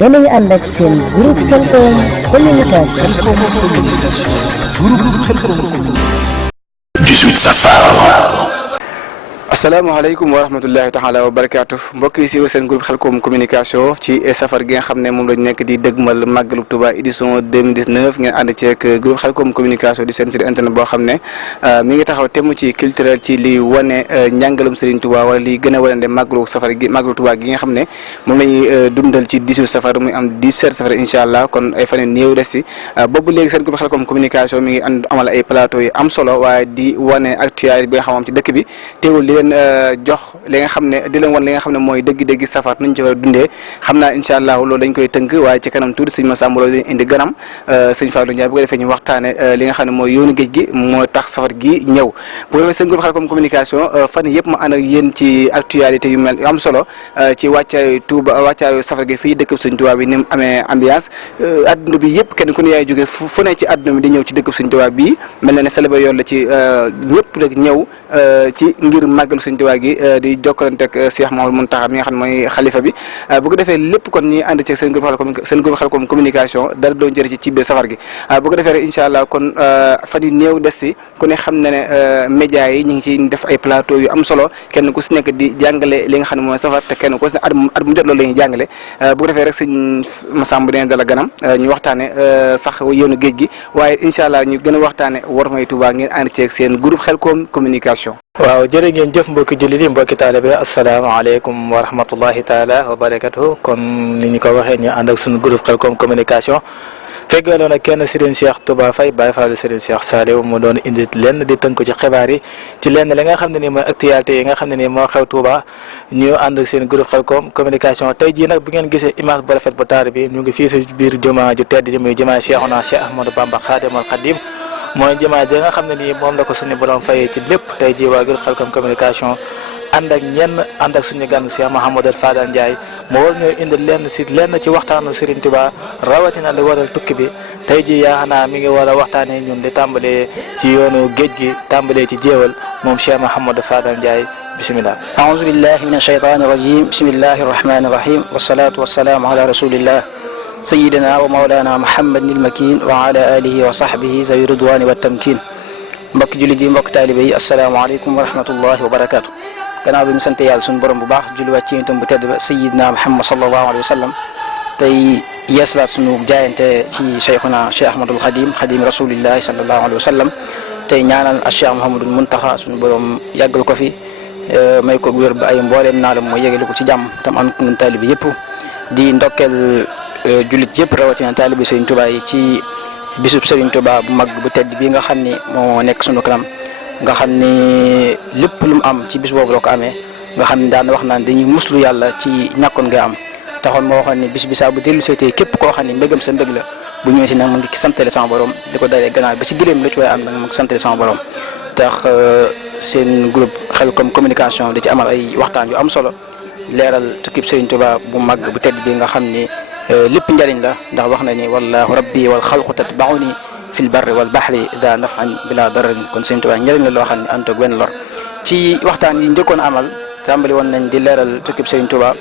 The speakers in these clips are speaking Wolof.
Yéen a ngi ànd ak seen groupe Khelcom communication. asalaamaaleykum wa rahmatullahi taala wa barakaatu mbokk yi si seen groupe Khelcom communication ci safar gi nga xam ne moom lañu nekk di dëgmal màggalu Touba édition 2019 ngeen ànd ci ak groupe Khelcom communication di seen site internet boo xam ne mi ngi taxaw temm ci culturel ci li wane njàngalum Serigne Touba wala li gën a wane màggalu safar gi màggalu Touba gi nga xam ne moom la ñuy dundal ci 18 safar muy am 17 safar incha allah kon ay fan yu néew des si boobu léegi seen groupe Khelcom communication mi ngi ànd amal ay plateau yu am solo waaye di wane actualité bi nga xam ci dëkk bi teewul jox li nga xam ne di leen wan li nga xam ne mooy dëgg-dëgg safar nuñ ci war a dundee xam naa incha allah loolu dañ koy tënk waaye ci kanam tuuti sëñ Massamba loolu dañ indi ganam sëñ Fallou Ndiaye bu ko defee ñu waxtaane li nga xam ne mooy yoonu géej gi moo tax safar gi ñëw bu ko defee seen groupe Khelcom communication fan yëpp ma ànd ak yéen ci actualité yu mel yu am solo ci wàccaayu Touba wàccaayu safar gi fii dëkk sëñ Touba bi ni mu amee ambiance adduna bi yëpp kenn ku ne yaay jóge fu ne ci adduna bi di ñëw ci dëkk sëñ Touba bii mel na ne célébré yoon la ci ñëpp rek ñëw ci ngir màggalu sëñ Touba gi di jokkalante ak Cheikh Mouhamadou Mountakha mi nga xam ne mooy xalifa bi bu ko defee lépp kon ñi ànd ci seen groupe Khelcom communication dara doon jëri ci biir safar gi bu ko defee rek incha allah kon fan yu néew des si ku ne xam ne ne média yi ñu ngi ci def ay plateau yu am solo kenn ku si nekk di jàngale li nga xam ne mooy safar te kenn ku si ne at mu jot loolu la ñuy jàngale bu ko defee rek sëñ Massamba dina dala ganam ñu waxtaane sax yoonu géej gi waaye incha allah ñu gën a waxtaane war may Touba ngeen ànd ci seen groupe Khelcom communication. waaw jërë ngeen jëf mbokki jullit yi mbokki taalibe asalaamaaleykum wa rahmatullahi taala wa barakatuh kon ni ñu ko waxee ñu ànd ak suñu groupe Khelcom communication feggooloon ak kenn Serigne Cheikh Touba Faye Baye Fall Serigne Cheikh Saliou mu doon indi lenn di tënk ci xibaar yi ci lenn li nga xam ne nii mooy actualité yi nga xam ne nii moo xew Touba ñu ànd ak seen groupe Khelcom communication tey jii nag bu ngeen gisee image bu rafet bu taar bi ñu ngi fii si biir jumaa ju tedd ji muy jumaa Cheikhouna Cheikh Ahmadou Bamba Khadimul Khadim mooy jumaa ji nga xam ne nii moom la ko suñu borom fayee ci lépp tey jii waa groupe Khelcom communication ànd ak suñu gan Cheikh Mouhamadou Fadal Ndiaye moo war ñoo indi lenn ci waxtaanu Serigne Touba rawatina li waral tukki bi tey jii yaa xanaa mi ngi war a waxtaanee ñun di tàmbalee ci yoonu géej gi tàmbalee ci jéewal moom Cheikh Mouhamadou Fadal Ndiaye bisimilah. aouzu billahi min ashaytani rajim bismillahi rahmani rahim wasalaatu wasalaamu ala rasulillah sayidina wa maulana muhammadin ilmakin wa ala alihi wa sahbihi zawi ridwani wa tamkin mbokk jullit yi mbokk taalibe yi asalaamaaleykum wa rahmatullahi wa barakatu gannaaw bi ñu sant yàlla suñu borom bu baax julliwaat ci itam bu tedd ba sayidina muhammad sallallahu alayhi wa sallam tey yeeslaat suñu jaayante ci cheikhuna cheikh ahmadul xadim rasulillahi sallallahu alayhi wa sallam tey ñaanal a cheikh mouhamadul muntaxa suñu borom yàggal ko fi may ko wér ba ay mbooleem naalam mooy yegale ko ci jàmm tam an ko ñun taalibe yëpp di ndokkeel jullit yëpp rawatina taalibe Serigne Touba yi ci bisub Serigne Touba bu mag bu tedd bi nga xam ni moo nekk sunu kanam nga xam ni lépp lu mu am ci bis boobu la ko amee nga xam ni daan wax naan dañuy muslu yàlla ci ñàkkoon nga am taxoon moo waxoon ni bis bi saa bu dellu seetee képp koo xam ni mbégam sa mbég la bu ñëwee si nag mu ngi santale sama borom di ko dalee gannaaw ba ci gileem la ci waaye am nag mu ngi santale sama borom tax seen groupe Khelcom communication di ci amal ay waxtaan yu am solo leeral tukkib Serigne Touba bu mag bu tedd bi nga xam ni lépp njëriñ la ndax wax na ni wallahu rabbi wal xalqu tatbauni fil barri wal bahri da nafan bila dararin kon Serigne Touba njëriñ la loo xam ne ànd ak wenn lor ci waxtaan yi njëkkoon amal tàmbali woon nañ di leeral tukkib Serigne Touba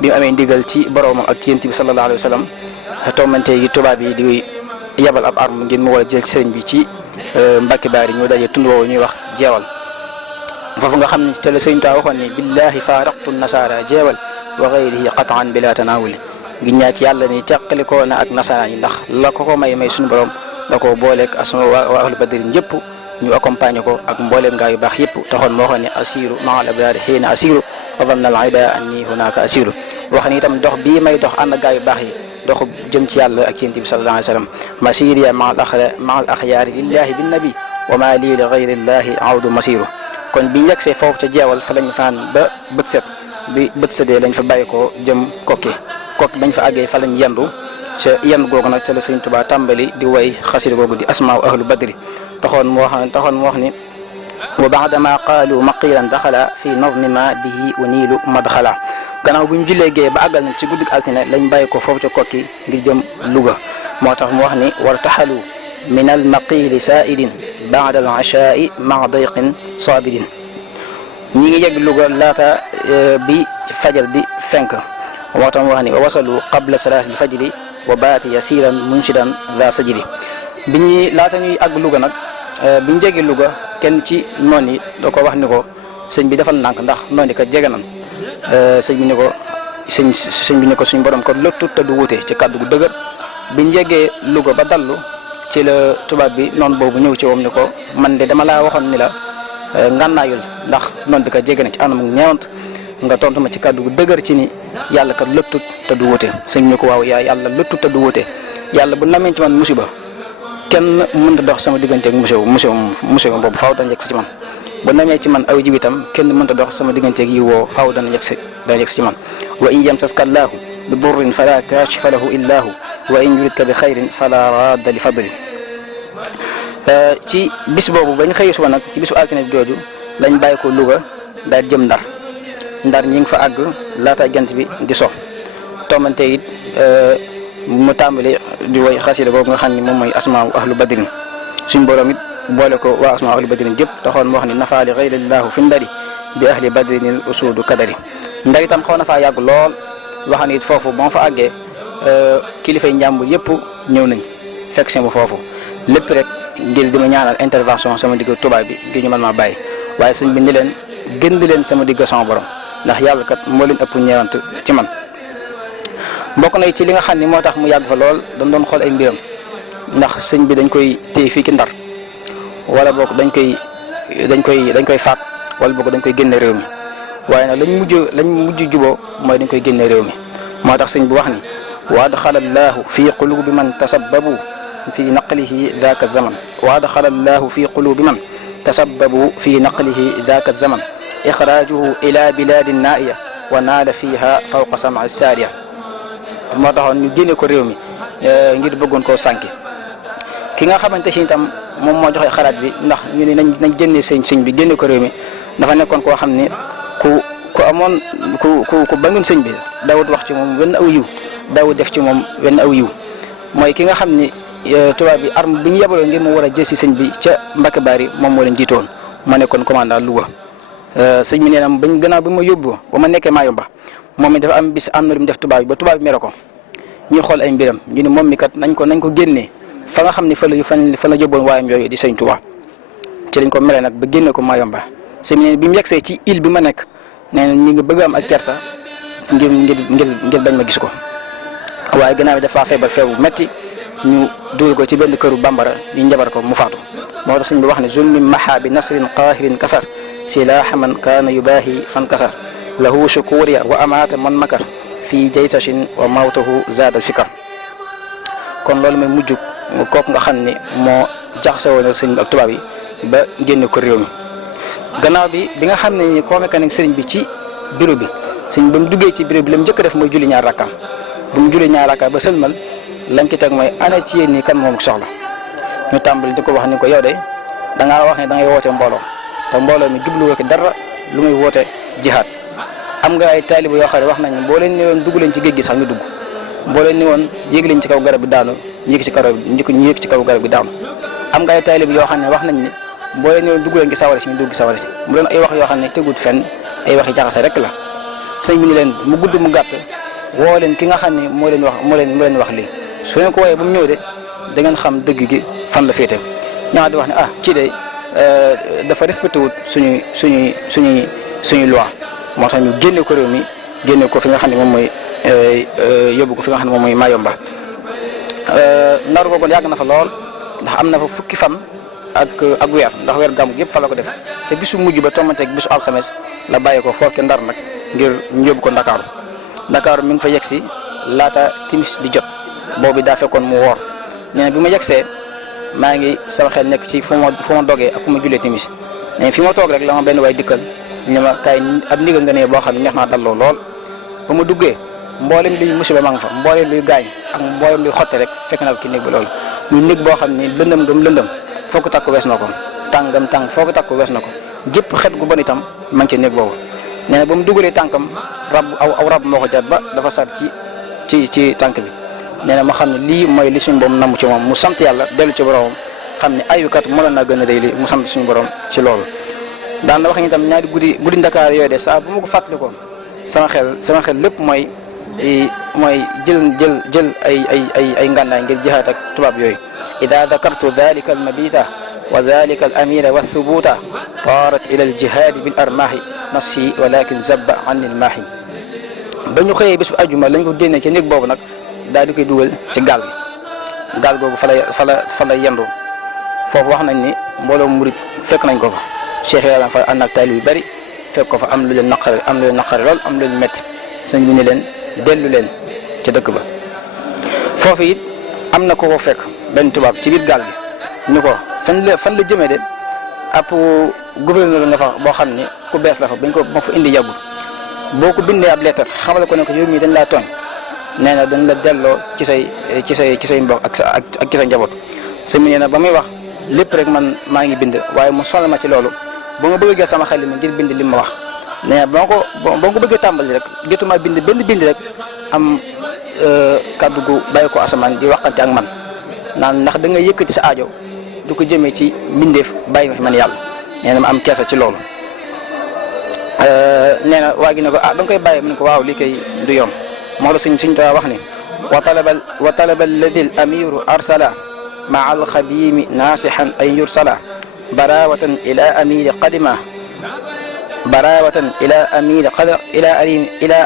bi mu amee ndigal ci boromam ak ci yonent bi sallallahu alayhi wa sallam tommante gi Touba bi di yabal ab arme ngir mu war a jël sëriñ bi ci Mbacke Bari ñu daje tund woowu ñuy wax jeewal foofu nga xam ne te la Serigne Touba waxoon ni billahi faaraqtu nasara jeewal wa gayrihi qatan bila tanawuli gi ñaa ci yàlla ni teqalikoo na ak nasaraan yi ndax la ko may suñu borom da koo booleeg asma waa ahlu badri ñëpp ñu accompagner ko ak mbooleem gaa yu baax yëpp taxoon moo waxoon ne asiru maa al abrari xiina asiru wa dhanna al ida anni hunaka asiru wax ni itam dox bii may dox ànd ak gaa yu baax yi dox jëm ci yàlla ak yonent bi sallallahu alayhi wa sallam masiriya maa al axyaari lillahi bin nabi wa ma lii li gayri llahi awdu masiru kon biñ yegsee foofu ca jeewal fa lañu fanaan ba bët set bi bët sëdee lañ fa bàyyi ko jëm kokki bañ fa àggee fa lañ yendu ca yendu googu nag ca la Sëriñ Tuubaa tàmbali di way xasida googu di asmaa ahlu badri taxoon mu wax ni wa baadama qaalu maqilan daxala fi nazmi ma bihi wa niilu madxala gannaaw bu ñu jullee gee ba àggal nag ci guddig altine lañ bàyyi ko foofu ca kokki ngir jëm Louga moo tax mu wax ni wartaxalu min al maqili saaidin baada al achai maa dayqin saabidin ñi ngi yegg Louga laata bi fajar di fenk moo tax mu wax ni wa wasalu qabla salaati al fajri wa baati yasiran munshidan la sajidi bi ñuy laata ñuy àgg Louga nag bi ñu jege Louga kenn ci noon yi da ko wax ni ko sëñ bi defal nànk ndax noon yi kat jege nan sëñ bi ni ko sëñ bi ni ko suñ borom ko lottu te du wute ci kàddu gu dëgër bi ñu jegee Louga ba dallu ci la tubaab bi noonu boobu ñëw ci woom ni ko man de dama laa waxoon ni la ngànnaayul ndax noonu bi kat jege na ci anam ñeewant nga tontu ma ci kàddu gu dëgër ci ni yàlla kat lottu te du wute sëñ bi ni ko waaw yaa yàlla lottu te du wute yàlla bu namee ci man musiba kenn mënta dox sama digganteeg musiba boobu faaw dana yegg si ci man bu namee ci man aw jiw itam kenn mënta dox sama digganteeg yi woo faaw dana yegg si ci man wa in yamsaska llaahu bi durrin fala kaashifa lahu illa hu wa in yuridka bi xayrin fala radda li fadli ci bis boobu bañ xëy suba nag ci bisu altine bi jooju lañ bàyyi ko Louga daal jëm ndar ñi ngi fa àgg laata jant bi di so tombante it mu tàmbali di woy xasida boobu nga xam ni moom mooy asmaa ahlu badrin suñ borom it boole ko waa asmaa ahlu badrin jëpp taxoon mu wax ni nafaali xayrillaahu fi ndari bi ahli badrinil usuudu kadari ndar itam xaw na faa yàgg lool wax ni it foofu boo fa àggee kilifay njàmbur yëpp ñëw nañ fekk si ma foofu lépp rek ngir di ma ñaanal intervention sama digg tubaab bi ngir ñu mën maa bàyyi waaye sëñ bi ni leen gën di leen sama digg sama borom ndax yàlla kat moo leen ëpp ñeewant ci man mbokk na ci li nga xam ni moo tax mu yàgg fa lool dañ doon xool ay mbiram ndax sëñ bi dañ koy téye fii ci ndar wala boog dañ koy faat wala boog dañ koy génne réew mi waaye nag lañ mujj juboo mooy dañ koy génne réew mi moo tax sëñ bi wax ni wa adxala allahu fi qulubi man tasabbabu fi naqlihi daaka zaman wa adxala allahu fi qulubi man tasabbabu fi naqlihi daaka zaman ixraajuhu ila biladin naaiya wa naala fiha fawqa samai saariya moo taxoon ñu génne ko réew mi ngir bëggoon koo sànki ki nga xamante si itam moom moo joxe xalaat bi ndax ñu ne nañ génne sëñ bi génne ko réew mi dafa nekkoon koo xam ni ku amoon ku bañoon sëñ bi daawut wax ci moom wenn aw yiw daawut def ci moom wenn aw yiw mooy ki nga xam ni tubaab bi arme bi ñu yebaloon ngir mu war a jël si sëñ bi ca Mbacke Bari moom moo leen jiitoon ma nekkoon commandant Louga sëñ bi nee na gannaaw bi ma yóbbu ba ma nekkee Mayumba moom mi dafa am bis am na lu mu def tubaab bi ba tubaab bi mere ko ñuy xool ay mbiram ñu ne moom mi kat nañ ko génnee fa nga xam ne fa la jóbboon waayam yooyu di sëñ Tuubaa ci lañ ko mere nag ba génne ko Mayumba sëñ bi nee bi mu yegsee ci île bi ma nekk nee na mi ngi bëgg am ak kersa ngir bañ ma gis ko waaye gannaaw bi dafa feebar bu metti ñu dugal ko ci benn këru bambara ñu njabar ko mu faatu moo tax sëñ bi wax ne zulmi maha bi nasrin qahirin kasar silaaha man kaana yubaahi fan kasar lahu shukuriya wa amaata man makar fii jaysashin wa mawtahu zaadal fikar kon loolu mooy mujj kooku nga xam ne moo jaxase woon sëñ bi ak tubaab yi ba génne ko réew mi gannaaw bi nga xam ne ni convoqué nañ sëriñ bi ci bureau bi sëñ ba mu duggee ci bureau bi la mu njëkk def mooy julli ñaar rakkaam bu mu julli ñaar rakkaam ba sëlmal lañ ci teg mooy ana ci yéen nii kan moom soxla ñu tàmbali di ko wax ni ko yow de da ngaa wax ne da ngay woote mbooloo te mbooloo mi jubluwoo ko dara lu muy woote jihaad am nga ay taaliba yoo xam ne wax nañ boo leen ne woon dugg leen ci géej gi sax ñu dugg boo leen ne woon yéeg leen ci kaw garab bi daanu ñu yéeg ci kaw garab bi daanu am nga ay taaliba yoo xam ne wax nañ ne boo leen ne woon dugg leen ci sawara si ñu dugg sawara si mu doon ay wax yoo xam ne tegut fenn ay waxi jaxase rek la sëñ bi ni leen mu gudd mu gàtt woo leen ki nga xam ne moo leen wax lii su leen ko wooyee ba mu ñëw de da ngeen xam dëgg gi fan la féete ñaa di wax ne kii de dafa respecté wut suñuy loi moo tax ñu génne ko réew mi génne ko fi nga xam ne moom mooy yóbbu ko fi nga xam ne moom mooy Mayumba ndar googu yàgg na fa lool ndax am na fa fukki fan ak weer ndax weer gàmmu yëpp fa la ko def te bisu mujj ba tombanteeg bisu alxames la bàyyi ko foofu ndar nag ngir ñu yóbbu ko Ndakaaru mi ngi fa yegsi laata timis di jot boobu daa fekkoon mu woor nee na bi ma yegsee maa ngi sama xel nekk ci fu ma dogee ak fu ma jullee timis mais fi ma toog rek la ma benn waay dikkal ñu ma kaay ab ndigal nga ne boo xam ne neex naa dalloo lool ba mu duggee mboolem luy musiba ma nga fa mboolem luy gaañ ak mboolem luy xotte rek fekk na ki néeg bi loolu muy néeg boo xam ne lëndëm gëm lëndëm foo ko takk wees na ko tàngam tàng foo ko takk wees na ko gépp xet gu bon itam ma ngi ci néeg boobu nee na ba mu dugalee tànkam aw rab moo ko jot ba dafa sar ci tànk bi nee na ma xam ne lii mooy li suñu borom namm ci moom mu sant yàlla dellu ci boromam xam ne ayukat mënoon naa gën a rëy li mu sant suñu borom ci loolu daan na wax ni tam ñaari guddi Ndakaar yooyu de saa bu ma ko fàttali ko sama xel lépp mooy jël ay ngànnaay ngir jihaat ak tubaab yooyu ida dakartu dalika al mabita wa dalika al amira wa thubuta taarat ila al jihaadi bil armaahi nafsi walakin zabba an il maahi ba ñu xëyee bés bu ajuma lañ ko génnee ci néeg boobu nag daal di koy dugal ci gaal googu fa la yendu foofu wax nañ ni mbooloo murit fekk nañ ko fa cheikh yàlla fa ànd ak taalibe yu bëri fekk ko fa am lu leen naqari lool am lu leen métti sëñ bi ne leen dellu leen ca dëkk ba foofu it am na ko fekk benn tubaab ci biir gaal gi ñu ko fan la jëmee de ab gouverneur nga fa boo xam ne ku bees la fa bañ ko ma fa indi yàggul boo ko bindee ab lettre xamal ko ne ko yow mii dañ laa tooñ nee na dañ la delloo ci say mbokk ak ci sa njaboot sëñ bi nee na ba muy wax lépp rek man maa ngi bind waaye mu sonal ma ci loolu ba ma bëgg a sama xel mi ngir bind li ma wax nee na boo ko bëggee tàmbali rek jotuma bind benn bind rek am kaddu gu bàyyi ko asamaan di waxante ak man naan ndax da nga yëkkati sa aajo du ko jëmee ci mbindeef bàyyi ma fi man yàlla nee na ma am kersa ci loolu nee na waa gi ne ko da nga koy bàyyi mu ne ko waaw lii koy du yomb moo la suñ daa wax ni wa talaba alladi al amiru arsala maa alxadimi naasixan an yursala barawatan ila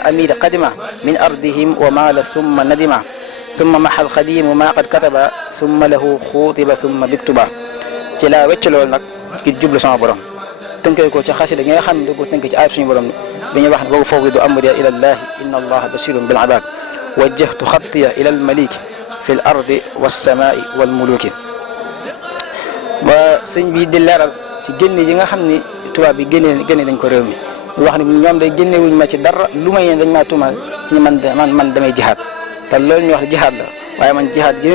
amiri qadima min ardihim wa maala summa nadima summa maxa alxadimu maa qad kataba summa lahu xuutiba summa biktuba ci laa wecc loolu nag ngir jublu sama borom tënkee ko ci xasida gi nga xam ne da ko tënk ci ayib suñu borom ni bi ñuy wax ne boobu fawwidu amriya ila llahi inna allaha basirun bil ibad wajjahtu xattiya ila almaliki fi l ardi walsamai walmuluki ba sëñ bi di leeral ci génne yi nga xam ni tubaab bi génne dañ ko réew mi wax ni ñoom day génne wuñ ma ci dara lu may dañ maa tuumal ci man damay jihaad te loolu ñu wax jihaad la waaye man jihaad gi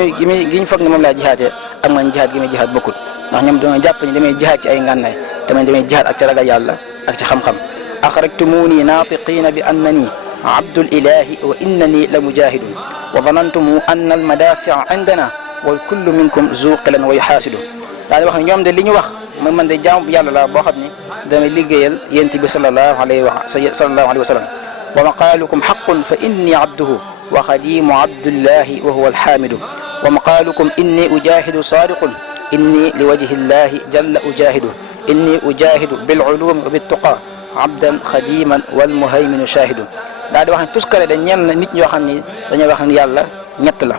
ñu foog ne moom laa jihaatee ak man jihaad gi muy jihaad bokkut ndax ñoom dañoo jàpp ni damay jihaad ci ay ngànnaay te man damay jihaad ak ci ragal yàlla ak ci xam-xam axrajtumuni naatiqina bi annani abdul ilahi wa innani la mujahidun wa danantumu anna al madafia indana wal kullu minkum zuqilan wa yuhaasidu daal di wax ne ñoom de li ñu wax mooy man de jaamu yàlla la boo xam ne damay liggéeyal yent bi sallallahu alayhi wa sallam wa maqaalukum xaqun fa inni abduhu wa xadimu abdullahi wa huwa alxaamidu wa maqaalukum inni ujahidu saadiqun inni liwajhi llahi jalla ujahidu inni ujahidu bilculumi wa bittuqa abdan xadiman walmuhayminu shahidu daal di wax ne tuskare da ñenn nit ñoo xam ne dañoo wax ne yàlla ñett la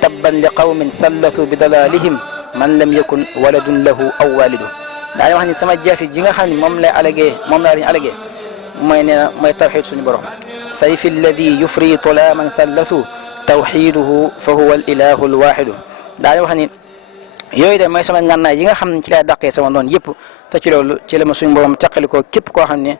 tabban li qawmin thallathu bi dalalihim man lam yakun waladun lahu aw walidu daal di wax ni sama jaasi ji nga xam ne moom laa lañu alagee mooy nee na mooy tawxid suñu borom sayfi alladi yufri tulaman thallathu tawxiduhu fa huwa al ilahu al waxidu daal di wax ni yooyu de mooy sama ngànnaay yi nga xam ne ci laa dàqee sama noonu yëpp te ci loolu ci la ma suñu borom teqalikoo képp koo xam ne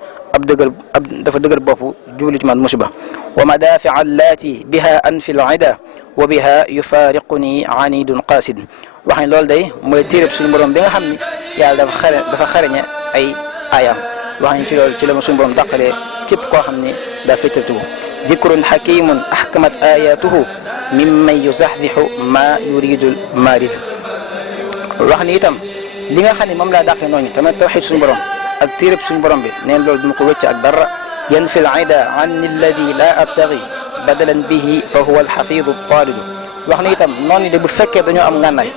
dafa dëgër bopp jublu ci man musiba wa madafi allati biha anfi al ida wa biha yufariquni anidun qasid wax ne loolu day mooy téeréb suñu borom bi nga xam ne yàlla dafa xarañe ay ayam wax ne ci loolu ci la ma suñu borom dàqalee képp koo xam ne daa féttartugu dikrun hakimun ahkamat ayatuhu mimman yuzaxzixu ma yuridul marid wax ni itam li nga xam ne moom laa dàqee noonu tamit tawxid suñu borom ak téeréb suñu borom bi neen loolu duma ko wëcc ak dara yanfi l ida anni alladi la abtagi badalan bihi fa huwa alxafidu talidu wax ni itam noonu de bu fekkee dañoo am ngànnaay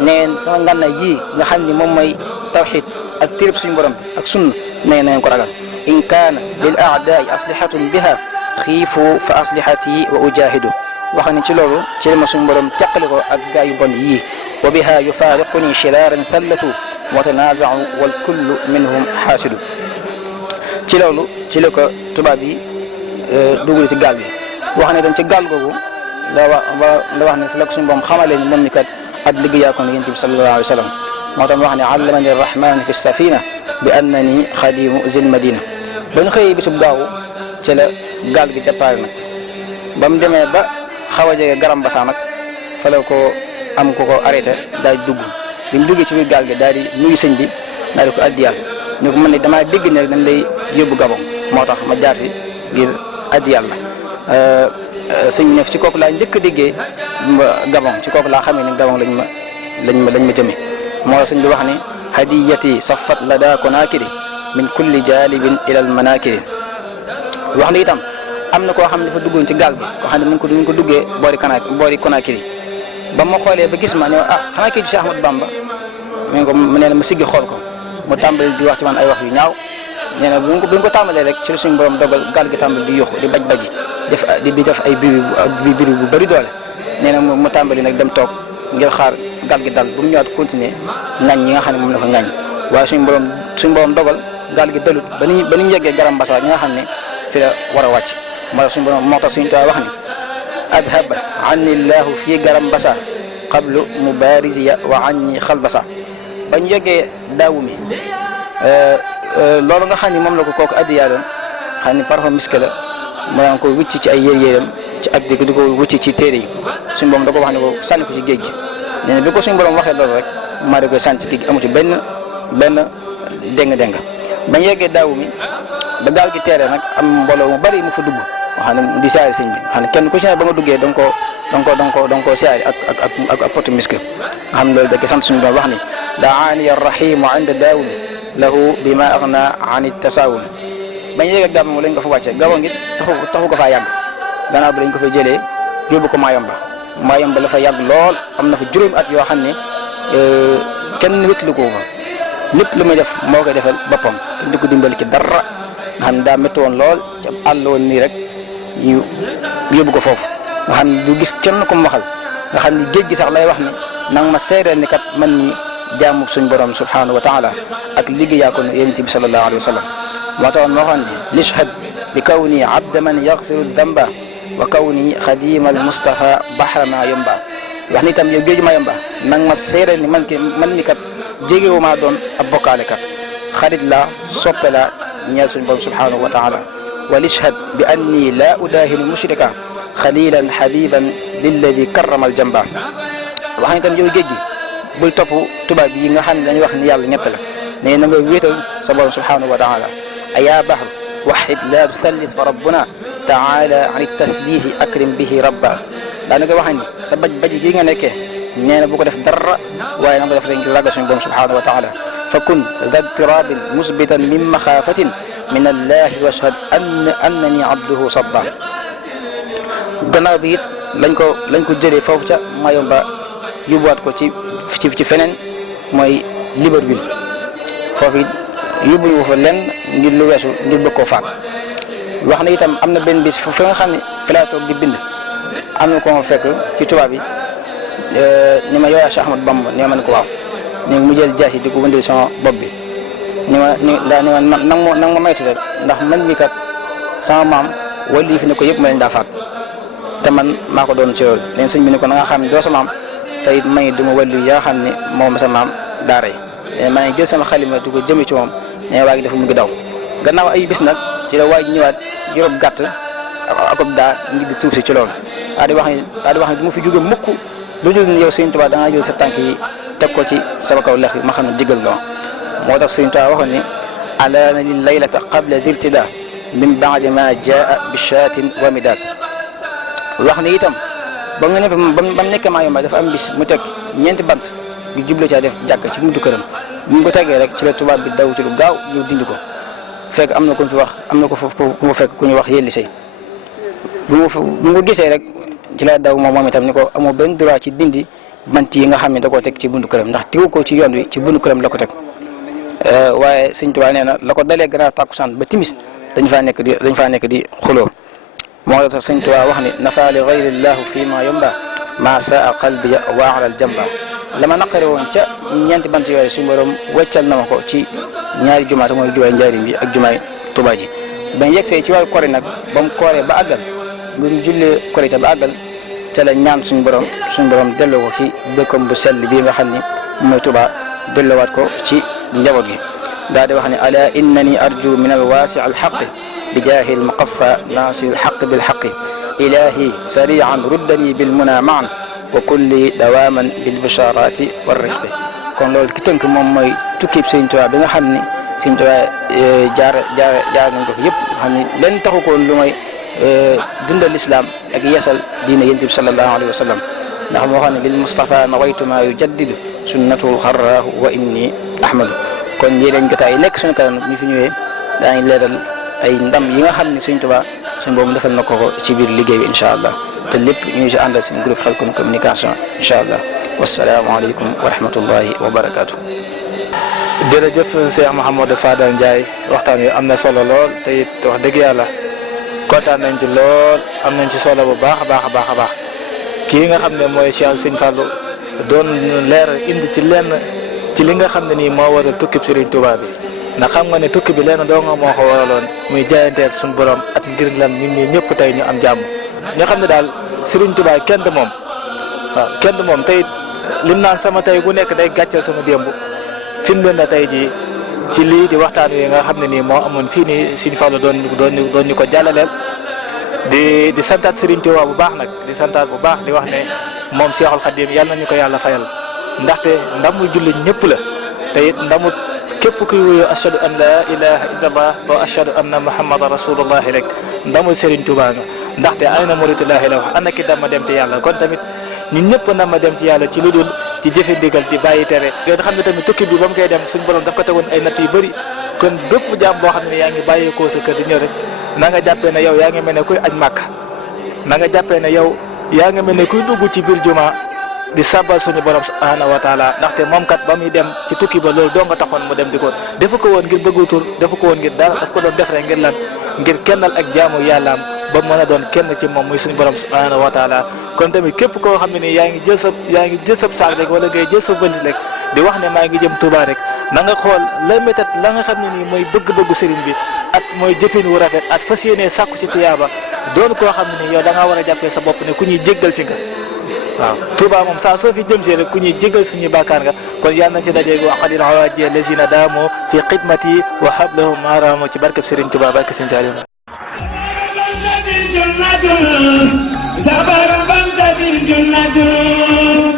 neen sama ngànnaay yii nga xam ni moom mooy tawxid ak téeréb suñu borom bi ak sunna nee nañ ko ragal in kaana lil aadaai aslihatun biha xiifu fa aslihati wa ujahidu wax ni ci loolu ci la ma suñu borom càqali ko ak gaa yu bon yii wa biha yufariquni shiraran thallathu wa tanaaza'u wal kullu minhum xaasidu ci loolu ci la ko tubaab yi dugal ci gaal gi wax ne dañ ci gaal googu la wax ne fi la ko suñu borom xamalee ni moom mi kat ab liggéeyaakoon yonent bi sallallahu alayhi wa sallam moo tax wax ne allamani rahman fi safina bi annani xadimu zil madina ba ñu xëyee bisub gaaw ci la gaal gi départ nag ba mu demee ba xaw a jege Garam Bassa nag fa la ko am ko arrêté daal di dugg bi mu duggee ci biir gaal gi daal di nuyu sëñ bi daal di ko addiyal ñu ko mën ne damaa dégg ne dañ lay yóbbu Gabon moo tax ma jaar fi ngir addiyal la sëñ neef ci kooku laa njëkk a déggee Gabon ci kooku laa xamee ne Gabon lañ ma jëmee moo tax sëñ bi wax ni hadiyati safat la daa konaakiri min kulli jalibin ilal manakiri wax na itam am na koo xam ne dafa duggoon ci gaal gi koo xam ne mu ngi ko duggee boori Konaakiri ba ma xoolee ba gis ma ne xanaa kii di Cheikh Ahmadou Bamba mu nee na ma siggi xool ko mu tàmbali di wax ci man ay wax yu ñaaw nee na bu ñu ko tàmbalee rek ci suñu borom dogal gaal gi tàmbali di yuxu di baji di def ay biir bu bëri doole nee na mu tàmbali nag dem toog ngir xaar gaal gi dal bu mu ñëwaat continuer ŋañ yi nga xam ne moom la ko ŋañ waaye suñu borom dogal gaal gi dalut ba ñu yeggee Garam Bassa ñi nga xam ne fi la war a wàcc moo tax suñu tubaab wax ni adhaba anni llahu fii Garam Bassa qablu mubarisiya wa anni xalbasa ba ñu yeggee daawu mi loolu nga xam ni moom la ko kooku addiyaa doon xam ni parfois miske la mu daan ko wicc ci ay yéer-yéeram ci ak di ko wicc ci téere yi suñu borom da ko wax ne ko sànni ko ci géej gi nee na bi ko suñu borom waxee loolu rek maa da koy sànni ci géej gi amu ci benn déng bañ yeggee daawu mi ba gaal gi teeree nag am mbooloo mu bari mu fa dugg xam ne di siyaari sëñ bi xam ne kenn ku ci ne ba nga duggee da nga koo siyaari ak potu miske nga xam ne loolu da koy sant suñu doon wax ni daani arrahimu inda daawud lahu bima aghna an tasawul bañ yeggee Gabon lañ ko fa wàccee Gabon gi taxu ko faa yàgg gannaaw bi lañ ko fa jëlee yóbbu ko Mayomba la fa yàgg lool am na fa juróomi at yoo xam ne kenn wétlu ko fa lépp lu muy def moo koy defal boppam kenn di ko dimbali ci dara nga xam ne daa métti woon lool ci àll woon nii rek ñu yóbbu ko foofu nga xam ne du gis kenn ku mu waxal nga xam ne géej gi sax lay wax ni nang ma seedeel ni kat man ni jaamu suñ borom subhanahu wa taala ak liggéeyaa ko yonent bi sallallahu alayhi wa sallam moo taxoon moo xam ne lishhad bi kawni abda man yaghfiru dhanba wa kawni xadima al mustafa bahra ma yomba wax ni itam yow géeju ma yomba nang ma seedeel ni man ni kat jégewu maa doon ab bokkaale kat xarit la soppe la ñeel suñu borom subhanahu wa taala wa lishhad bi anni la udahinu mushrika xalilan habiban lilladi karrama aljamba wax ni tam yow géej gi bul topp tubaab yi nga xam ne dañuy wax ni yàlla ñett la ne na nga wéetal sa borom subhanahu wa taala aya bahru waxid la tusallit fa rabbuna taala an taslisi akrim bihi rabba daanaka wax ni sa baj gi nga nekkee nee na bu ko def dara waaye na nga ko def rek ngir ragal suñu borom subhanahu wa taala fa kun da tirabin musbitan min maxaafatin min allahi washhad annani abduhu sabba gannaaw bi it lañ ko jëlee foofu ca Mayomba yóbbuwaat ko ci feneen mooy Libreville foofu it yóbbuñu ko fa lenn ngir lu weesu ngir bëgg koo faat wax na itam am na benn bis fi nga xam ne fi laa toog di bind am na ko ma fekk ci tubaab yi ni ma yow yaa Cheikh Ahmadou Bamba nee ma ne ko waaw ni mu jël jaasi di ko wëndeel sama bopp bi ni ma nang ma maytu rek ndax man mi kat sama maam wala lii fi ne ko yëpp ma leen daa faat te man maa ko doon ci loolu leen sëñ bi ne ko na nga xam ne doo sa maam te it may du ma wàllu yaa xam ne moom sa maam daara yi maa ngi jël sama xalima di ko jëme ci moom ne waa gi dafa mu ngi daw gannaaw ay bis nag ci la waaj ñëwaat yorob gàtt akob daa ngir di tuub si ci loolu daa di wax ne du ma fi jóge mukk lu dul yow Sëñ Tuubaa da ngaa jël sa tànk yi teg ko ci sama kaw lex ma xam ne digal loo moo tax Sëñ Tuubaa waxoon ni alaana lil laylata qabla dirtida min baadi ma jaa bi shaatin wa midaad wax ni itam ba nga ne ba mu nekkee Mayomba dafa am bis mu teg ñeenti bant yu jublu caa def jàkk ci buntu këram bu mu ko tegee rek ci la tubaab bi daw ci lu gaaw ñu dindi ko fekk am na ku ñu fi wax am na ko foofu ku ma fekk ku ñuy wax yelli sëy bu mu ko gisee rek ci la daw moom itam ni ko amoo benn droit ci dindi bant yi nga xam ne da koo teg ci buntu këram ndax tegu ko ci yoon wi ci buntu këram la ko teg waaye Sëñ Tuubaa nee na la ko dalee gannaaw tàkkusaan ba timis dañ faa nekk di xuloo moo tax Sëñ Tuubaa wax ni nafa li gayrillahu fii ma yomba ma saa qalbiya wa ala al jamba la ma naqare woon ca ñeenti bant yooyu suñu borom weccal na ma ko ci ñaari jumaa te mooy jumaay Njaaréem bi ak jumaay Tuubaa ji bañ yegsee ci wàllu kori nag ba mu kooree ba àggal bu ñu jullee korite ba àggal ca la ñaan suñu borom delloo ko ci dëkkam bu sell bii nga xam ni mooy Tuubaa delloowaat ko ci njaboot gi daal di wax ne ala innani arju min alwaasi alxaqi bi jaahi almuqaffa naasir alxaq bilxaqi ilahi sarian ruddani bilmuna maan wa kulli dawaaman bilbisharati warrifqi. kon loolu ki tënk moom mooy tukkib Sëriñ Tuubaa bi nga xam ne Sëriñ Tuubaa jaar nañ ko fi yëpp nga xam ne leen taxu koon lu may dundal lislaam ak yeesal diine yonent bi sallallahu alayhi wa sallam ndax moo xam ne lil Mustafa nawaytu maa yujaddidu sunnatu xarraahu wa inni ahmadu. kon lii lañ jotaay nekk suñu kanam ñu fi ñëwee daañu leeral ay ndam yi nga xam ne Sëriñ Tuubaa suñu boobu defal na ko ci biir liggéey bi incha allah te lépp ñu ngi si àndal seen groupe Khelcom communication incha allah. wasalaamaaleykum wa rahmatullahi wa barakaatu. jërëjëf Cheikh Mouhamadou Fadal Ndiaye waxtaan wi am na solo lool te it wax dëgg yàlla kontaan nañ ci lool am nañ ci solo bu baax a baax a baax a baax kii nga xam ne mooy Cheikh Sëñ Fallou doon leer indi ci lenn ci li nga xam ne nii moo waral tukkib Serigne Touba bi ndax xam nga ne tukki bi lenn doo nga moo ko waraloon muy jaayanteel suñu borom ak ngir lan ñun ñi ñëpp tey ñu am jàmm ñoo xam ne daal Serigne Touba kenn du moom waaw kenn du moom tey lim naan sama tey bu nekk day gàcceel sama démb firnde na tey jii ci lii di waxtaan wi nga xam ne nii moo amoon fii nii Sëriñ Fallu doon ñu ko jàllaleel di santaat Sëriñ Tuubaa bu baax nag di santaat bu baax di wax ne moom Seexul Xadiim yàlla nañu ko yàlla fayal ndaxte ndamu jullit ñëpp la te it ndamu képp kuy wuyu ashhadu an la ilaha illallah wa ashhadu anna muhammadan rasulullahi rek ndamu Sëriñ Tuubaa nga ndaxte ay na muritullahi la wax ana ki dama dem ci yàlla kon tamit ñun ñëpp na ma dem ci yàlla ci lu dul ci jëfe ndigal di bàyyi tere nga xam ne tamit tukki bi ba mu koy dem suñu borom daf ko tegoon ay natt yu bëri kon bépp jaam boo xam ne yaa ngi bàyyeekoo sa kër di ñëw rek na nga jàppee ne yow yaa ngi mel ne kuy aj màkk na nga jàppee ne yow yaa ngi mel ne kuy dugg ci biir juma di sabbal suñu borom subhanahu wa taala ndaxte moom kat ba muy dem ci tukki ba loolu doo nga taxoon mu dem di ko defu ko woon ngir bëggu tur defu ko woon ngir dara daf ko doon def rek ngir lan ngir kennal ak jaamu yàllaam ba mën a doon kenn ci moom muy suñu borom subhanahu wa taala kon tamit képp koo xam ne nii yaa ngi jël sa saak rek wala ngay jël sa valise rek di wax ne maa ngi jëm Touba rek na nga xool la méthode la nga xam ne nii mooy bëgg-bëggu sëriñ bi at mooy jëfin wu rafet at fas yéenee sàkku ci tiyaaba doon koo xam ne nii yow da ngaa war a jàppee sa bopp ne ku ñuy jéggal si nga waaw Touba moom saa soo fi jëm si rek ku ñuy jéggal suñuy bàkkaar nga kon yàlla nañ ci dajeeg waqadil hawaaji lazina daamu fi xidmati wa hablahum maaraamu ci barkeb Sëriñ Touba barke Sëriñ Saliou Sabar bam zadir junnatul